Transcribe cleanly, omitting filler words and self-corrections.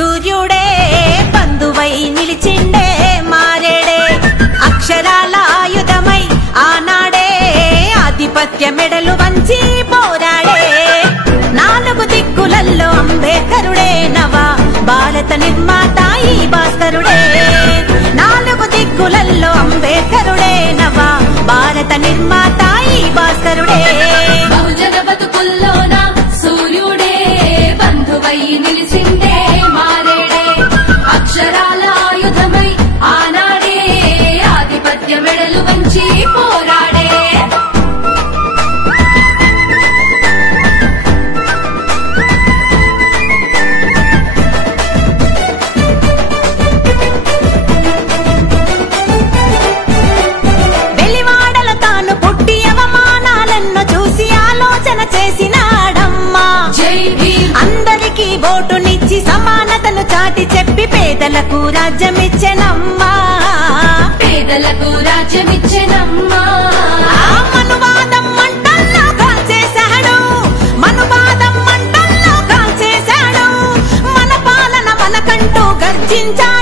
సూర్యుడే బంధువై నిలిచిండే మారేడే అక్షరాల ఆయుధమై ఆనాడే ఆధిపత్య మెడలు వంచి పోరాడే నాలుగు దిక్కులల్లో అంబేద్కరుడే నవ భారత నిర్మాత ఈ భాస్కరుడే నాలుగు దిక్కులల్లో అంబేద్కరుడే నవ భారత నిర్మాత ఈ భాస్కరుడే బహుజన బతుకుల్లోన సూర్యుడే బంధువై నిలిచిండే మారేడే అక్షరాల ఆయుధమై ఆనాడే ఆధిపత్య మెడలు వంచి పోరాడే వెలివాడల తాను పుట్టి అవమానాలెన్నో చూసి ఆలోచన చేసినాడమ్మా జై భీమ్ అందరికీ ఓటునిచ్చి సమానతను చాటి చెప్పి పేదలకు రాజ్యమిచ్చెనమ్మా పేదలకు రాజ్యమిచ్చెనమ్మా ఆ మనువాదం మంటల్లో కాల్చేశాడు మనువాదం మంటల్లో కాల్చేశాడు మన పాలన మనకంటూ గర్జించాడు